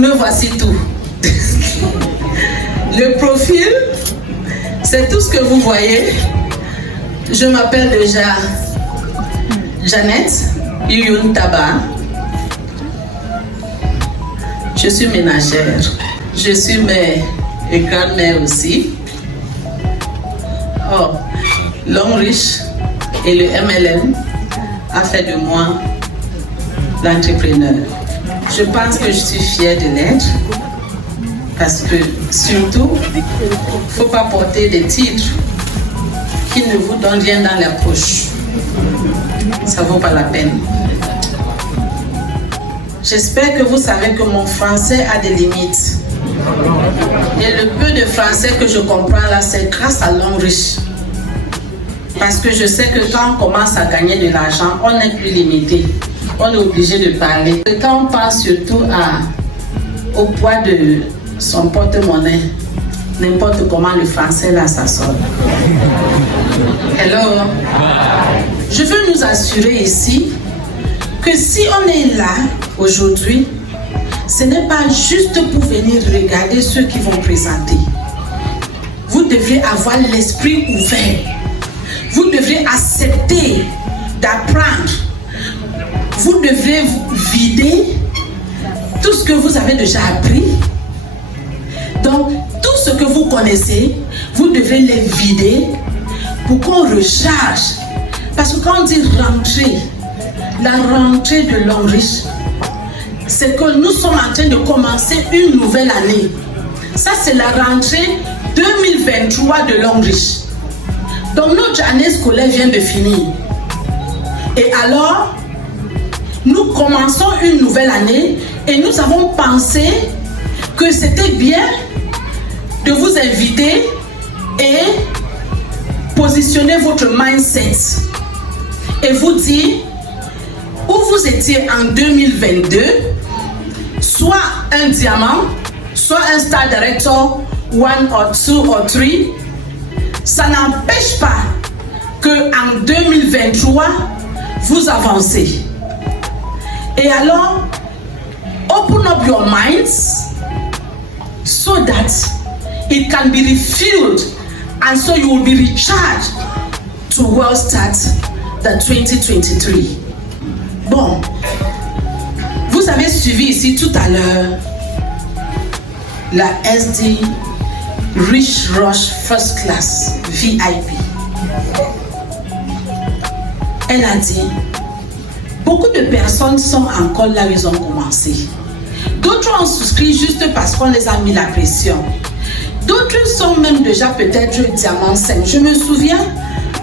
Me voici tout. Le profil, c'est tout ce que vous voyez. Je m'appelle déjà Jeannette Yuyun Taba. Je suis ménagère. Je suis mère et grand-mère aussi. Oh, l'homme riche et le MLM a fait de moi l'entrepreneur. Je pense que je suis fière de l'être parce que surtout, il ne faut pas porter des titres qui ne vous donnent rien dans la poche. Ça ne vaut pas la peine. J'espère que vous savez que mon français a des limites. Et le peu de français que je comprends là, c'est grâce à l'homme riche. Parce que je sais que quand on commence à gagner de l'argent, on n'est plus limité. On est obligé de parler. Et quand on pense surtout au poids de son porte-monnaie, n'importe comment le français là, ça sort. Hello. Je veux nous assurer ici que si on est là aujourd'hui, ce n'est pas juste pour venir regarder ceux qui vont présenter. Vous devrez avoir l'esprit ouvert. Vous devrez accepter d'apprendre. Vous devez vider tout ce que vous avez déjà appris. Donc, tout ce que vous connaissez, vous devez les vider pour qu'on recharge. Parce que quand on dit rentrer, la rentrée de l'homme riche, c'est que nous sommes en train de commencer une nouvelle année. Ça, c'est la rentrée 2023 de l'homme riche. Donc, notre année scolaire vient de finir. Et alors, nous commençons une nouvelle année et nous avons pensé que c'était bien de vous inviter et positionner votre mindset et vous dire où vous étiez en 2022, soit un diamant, soit un star director 1 ou 2 ou 3. Ça n'empêche pas qu'en 2023, vous avancez. Et alors, open up your minds so that it can be refilled and so you will be recharged to well start the 2023. Bon, vous avez suivi ici tout à l'heure la SD Rich Rush First Class VIP. Elle a dit, beaucoup de personnes sont encore là où ils ont commencé. D'autres ont souscrit juste parce qu'on les a mis la pression. D'autres sont même déjà peut-être diamant 5. Je me souviens,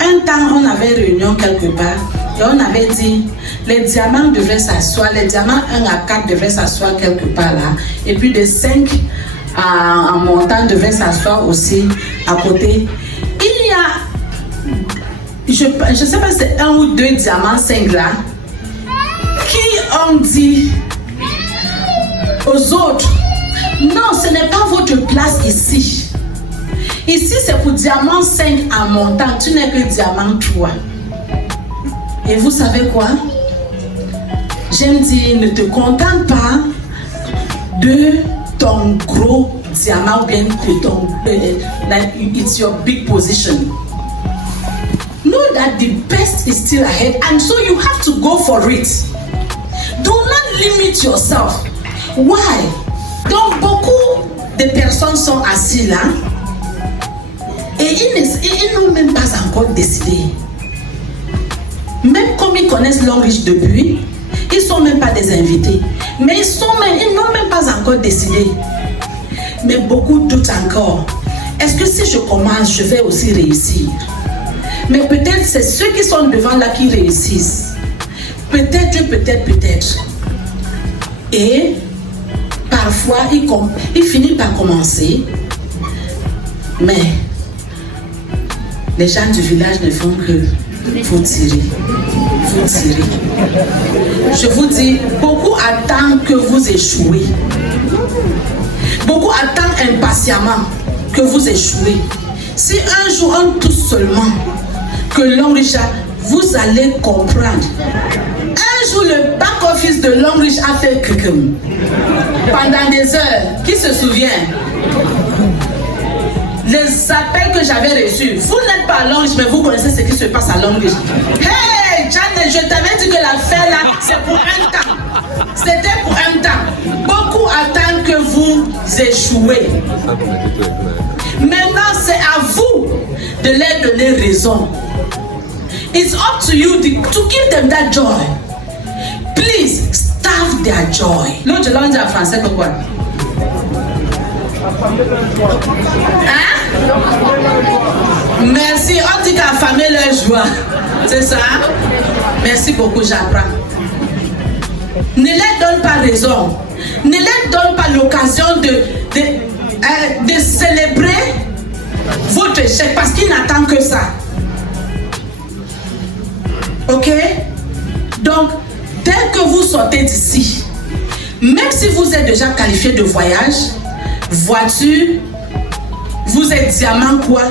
un temps on avait réunion quelque part et on avait dit les diamants devraient s'asseoir, les diamants 1 à 4 devraient s'asseoir quelque part là, et puis de 5 en montant devraient s'asseoir aussi à côté. Il y a, je ne sais pas si c'est 1 ou 2 diamants 5 là, qui ont dit aux autres, non, ce n'est pas votre place ici. Ici, c'est pour diamant 5 en montant, tu n'es que diamant 3. Et vous savez quoi? J'aime dire, ne te contente pas de ton gros diamant ou bien de ton, like it's your big position. Know that the best is still ahead and so you have to go for it. Do not limit yourself. Why? Donc beaucoup de personnes sont assises là et ils n'ont même pas encore décidé. Même comme ils connaissent l'homme riche depuis, ils ne sont même pas des invités. Mais ils n'ont même pas encore décidé. Mais beaucoup doutent encore. Est-ce que si je commence, je vais aussi réussir? Mais peut-être c'est ceux qui sont devant là qui réussissent. Peut-être. Et parfois, il finit par commencer, mais les gens du village ne font que vous tirer. Je vous dis, beaucoup attendent que vous échouez. Beaucoup attendent impatiemment que vous échouez. Si un jour on touche seulement que l'homme riche, vous allez comprendre. Un jour, le back-office de Longrich a fait cucum. Pendant des heures. Qui se souvient? Les appels que j'avais reçus. Vous n'êtes pas à Longrich, mais vous connaissez ce qui se passe à Longrich. Hey, Janet, je t'avais dit que l'affaire là, c'est pour un temps. C'était pour un temps. Beaucoup attendent que vous échouez. Maintenant, c'est à vous de leur donner raison. It's up to you to give them that joy. Please, starve their joy. L'autre, je l'ai dit en français, pourquoi? Hein? Merci, on dit qu'affamer leur joie. C'est ça? Merci beaucoup, j'apprends. Ne leur donne pas raison. Ne leur donne pas l'occasion de célébrer votre échec parce qu'ils n'attendent que ça. Ok? Donc, dès que vous sortez d'ici, même si vous êtes déjà qualifié de voyage, voiture, vous êtes diamant quoi,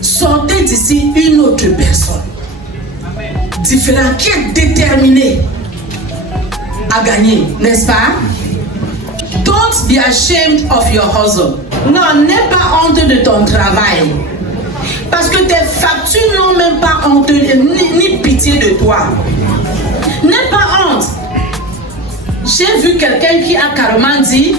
sortez d'ici une autre personne différente qui est déterminée à gagner, n'est-ce pas? Don't be ashamed of your hustle. Non, n'aie pas honte de ton travail. Parce que tes factures n'ont même pas honte ni pitié de toi. N'aie pas honte. J'ai vu quelqu'un qui a carrément dit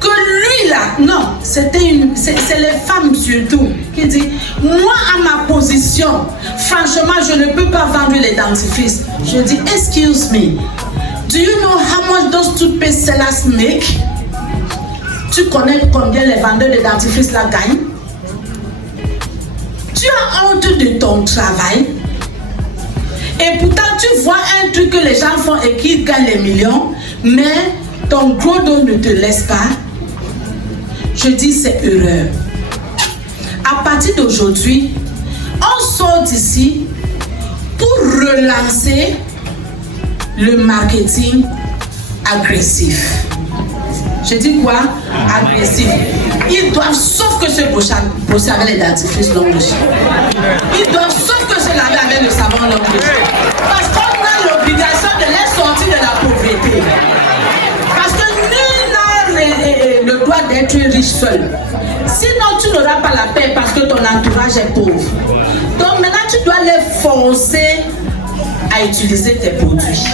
que lui là, non, c'est les femmes surtout, qui dit, moi à ma position, franchement, je ne peux pas vendre les dentifrices. Je dis, excuse me, do you know how much those toothpaste sellers make? Tu connais combien les vendeurs de dentifrices là gagnent? Tu as honte de ton travail et pourtant tu vois un truc que les gens font et qui gagnent les millions, mais ton gros dos ne te laisse pas. Je dis c'est erreur. À partir d'aujourd'hui, on sort d'ici pour relancer le marketing agressif. Je dis quoi? Agressif. Ils doivent, sauf que se bosser avec les dentifrices Longrich. Ils doivent, sauf que se laver avec le savon Longrich. Parce qu'on a l'obligation de les sortir de la pauvreté. Parce que nul n'a le droit d'être riche seul. Sinon, tu n'auras pas la paix parce que ton entourage est pauvre. Donc maintenant, tu dois les forcer à utiliser tes produits.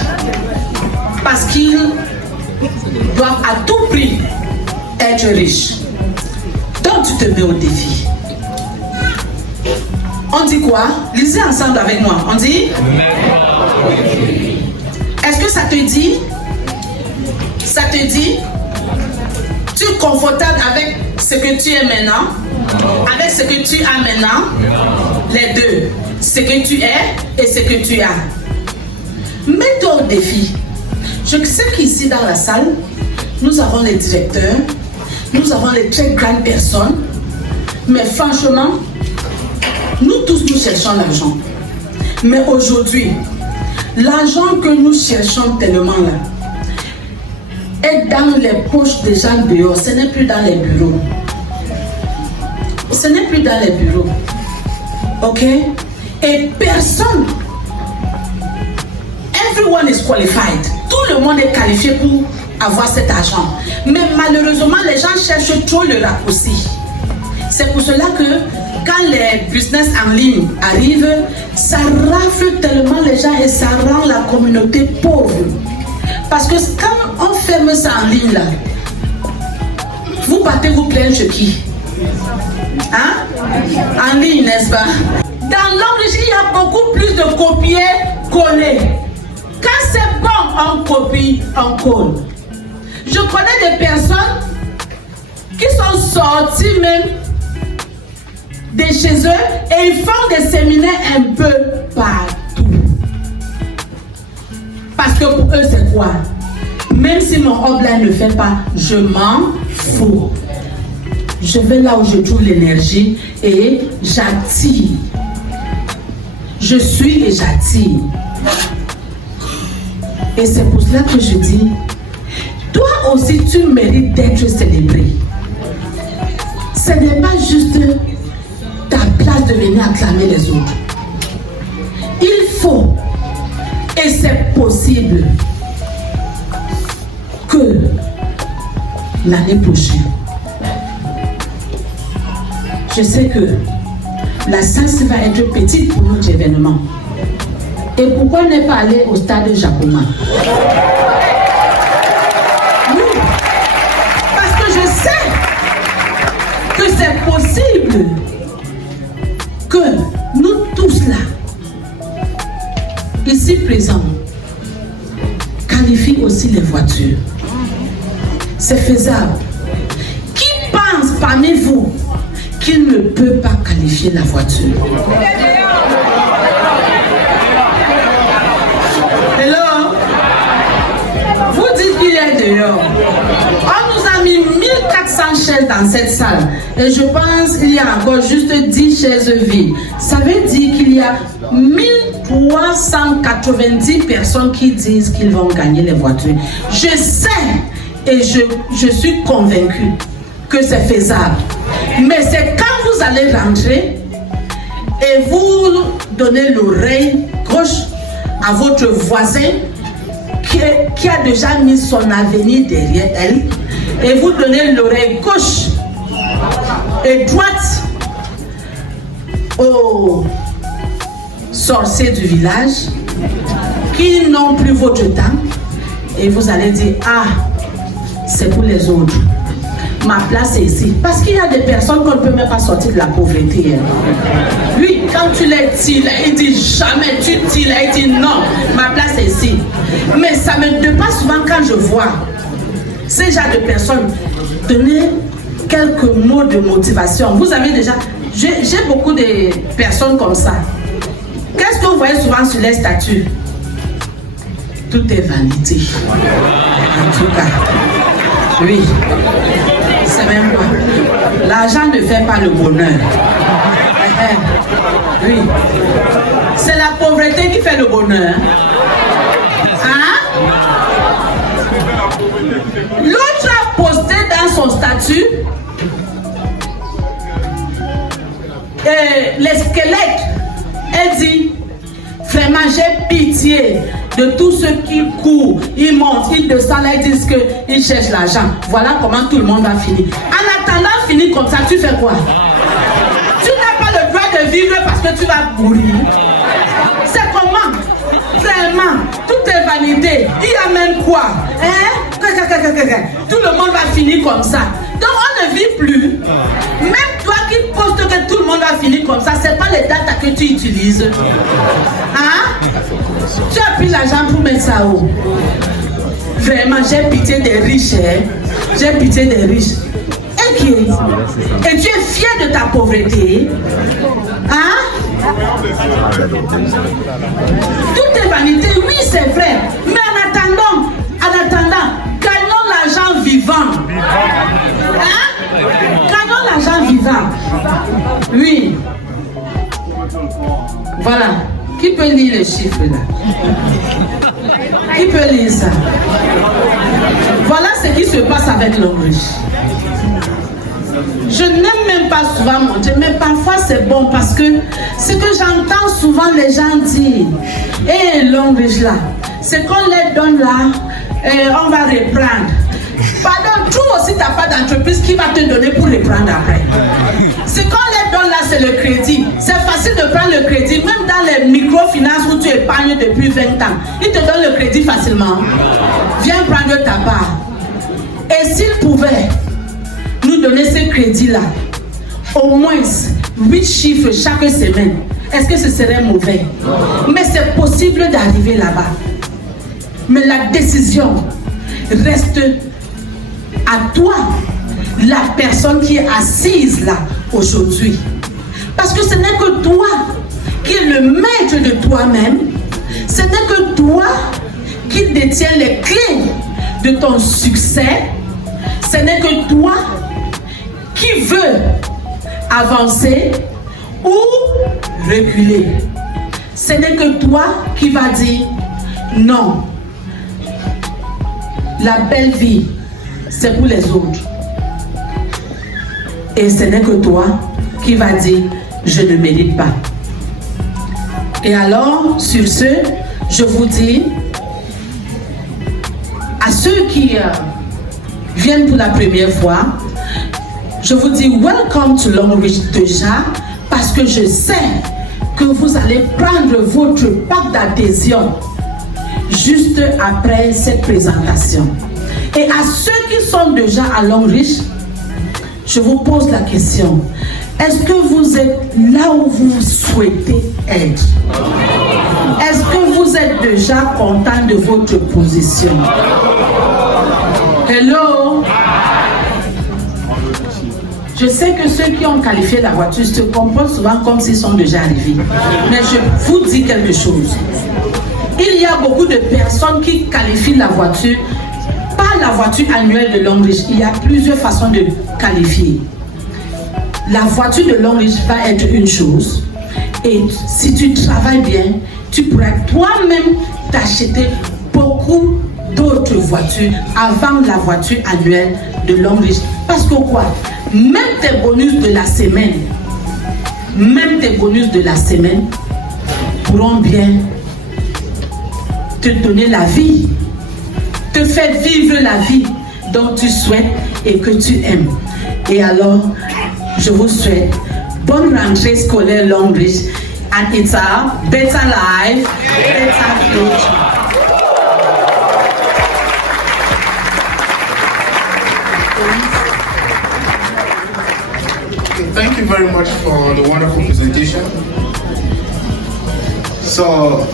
Parce qu'ils doivent à tout prix être riches. Donc tu te mets au défi. On dit quoi? Lisez ensemble avec moi. On dit? Est-ce que ça te dit? Ça te dit? Tu es confortable avec ce que tu es maintenant? Avec ce que tu as maintenant? Les deux. Ce que tu es et ce que tu as. Mets-toi au défi. Je sais qu'ici dans la salle, nous avons les directeurs, nous avons les très grandes personnes, mais franchement, nous tous nous cherchons l'argent. Mais aujourd'hui, l'argent que nous cherchons tellement là est dans les poches des gens dehors, ce n'est plus dans les bureaux. Ce n'est plus dans les bureaux. Ok? Et personne, everyone is qualified. Tout le monde est qualifié pour avoir cet argent. Mais malheureusement, les gens cherchent trop le raccourci. C'est pour cela que quand les business en ligne arrivent, ça rafle tellement les gens et ça rend la communauté pauvre. Parce que quand on ferme ça en ligne, là, vous partez vous plaindre chez qui? Hein? En ligne, n'est-ce pas? Dans Longrich, il y a beaucoup plus de copier-coller. Quand c'est bon, on copie, on colle. Je connais des personnes qui sont sorties même de chez eux et ils font des séminaires un peu partout. Parce que pour eux, c'est quoi? Même si mon hotline ne fait pas, je m'en fous. Je vais là où je trouve l'énergie et j'attire. Je suis et j'attire. Et c'est pour cela que je dis, toi aussi tu mérites d'être célébré. Ce n'est pas juste ta place de venir acclamer les autres. Il faut Et c'est possible que l'année prochaine, je sais que la salle va être petite pour notre événement. Et pourquoi ne pas aller au stade Jacoma? Oui, parce que je sais que c'est possible que nous tous là, ici présents, qualifient aussi les voitures. C'est faisable. Qui pense parmi vous qu'il ne peut pas qualifier la voiture? Hello? Vous dites qu'il est dehors. On nous a mis 1400 chaises dans cette salle. Et je pense qu'il y a encore juste 10 chaises vides. Ça veut dire qu'il y a 1390 personnes qui disent qu'ils vont gagner les voitures. Je sais et je suis convaincu que c'est faisable. Mais c'est quand vous allez rentrer et vous donnez l'oreille gauche à votre voisin qui a déjà mis son avenir derrière elle, et vous donnez l'oreille gauche et droite aux sorciers du village qui n'ont plus votre temps, et vous allez dire: ah, c'est pour les autres. Ma place est ici. Parce qu'il y a des personnes qu'on ne peut même pas sortir de la pauvreté. Lui, quand tu les dis, il dit jamais, tu dis, il dit non, ma place est ici. Mais ça me dépasse souvent quand je vois ces genre de personnes donner quelques mots de motivation. Vous avez déjà, j'ai beaucoup de personnes comme ça. Qu'est-ce que vous voyez souvent sur les statuts? Tout est vanité. En tout cas, oui. C'est même quoi? L'argent ne fait pas le bonheur. Oui. C'est la pauvreté qui fait le bonheur. Hein? L'autre a posté dans son statut les squelettes. Elle dit: vraiment, j'ai pitié de tous ceux qui courent, ils montent, ils descendent, là, ils disent qu'ils cherchent l'argent. Voilà comment tout le monde va finir. En attendant de finir comme ça, tu fais quoi? Tu n'as pas le droit de vivre parce que tu vas mourir. C'est comment? Vraiment, tout est vanité. Il y a même quoi? Hein? Tout le monde va finir comme ça. Donc on ne vit plus. Même toi qui postes que tout le monde va finir comme ça, c'est pas les dates que tu utilises. Hein? Tu as pris l'argent pour mettre ça où? Vraiment, j'ai pitié des riches. Hein? J'ai pitié des riches. Et tu es fier de ta pauvreté. Hein? Tout est vanité, oui, c'est vrai. Mais en attendant, gagnons l'argent vivant. Hein? Gagnons l'argent vivant. Oui. Voilà. Qui peut lire les chiffres là? Qui peut lire ça? Voilà ce qui se passe avec l'homme riche. Je n'aime même pas souvent monter, mais parfois c'est bon parce que ce que j'entends souvent les gens dire: et l'homme riche là, c'est qu'on les donne là, et on va reprendre. Pardon, toi aussi tu n'as pas d'entreprise qui va te donner pour reprendre après. Ce qu'on les donne là, c'est le crédit. C'est facile de prendre le crédit, même dans les microfinances où tu épargnes depuis 20 ans. Ils te donnent le crédit facilement. Viens prendre ta part. Et s'ils pouvaient nous donner ce crédit-là, au moins 8 chiffres chaque semaine, est-ce que ce serait mauvais? Mais c'est possible d'arriver là-bas. Mais la décision reste à toi, la personne qui est assise là aujourd'hui. Parce que ce n'est que toi qui es le maître de toi-même. Ce n'est que toi qui détiens les clés de ton succès. Ce n'est que toi qui veux avancer ou reculer. Ce n'est que toi qui vas dire non. La belle vie, c'est pour les autres. Et ce n'est que toi qui vas dire je ne mérite pas. Et alors, sur ce, je vous dis, à ceux qui viennent pour la première fois, je vous dis welcome to Longreach déjà, parce que je sais que vous allez prendre votre pack d'adhésion juste après cette présentation. Et à ceux qui sont déjà à Longreach, je vous pose la question. Est-ce que vous êtes là où vous souhaitez être? Est-ce que vous êtes déjà content de votre position? Hello? Je sais que ceux qui ont qualifié la voiture se comportent souvent comme s'ils sont déjà arrivés. Mais je vous dis quelque chose. Il y a beaucoup de personnes qui qualifient la voiture, pas la voiture annuelle de Longreach. Il y a plusieurs façons de qualifier. La voiture de Longreach va être une chose, et si tu travailles bien, tu pourras toi-même t'acheter beaucoup d'autres voitures avant la voiture annuelle de Longreach. Parce que quoi? Même tes bonus de la semaine, pourront bien te donner la vie, te faire vivre la vie dont tu souhaites et que tu aimes. Et alors, je vous souhaite bonne rentrée scolaire Longreach, and it's a better life, better future. Thank you very much for the wonderful presentation. So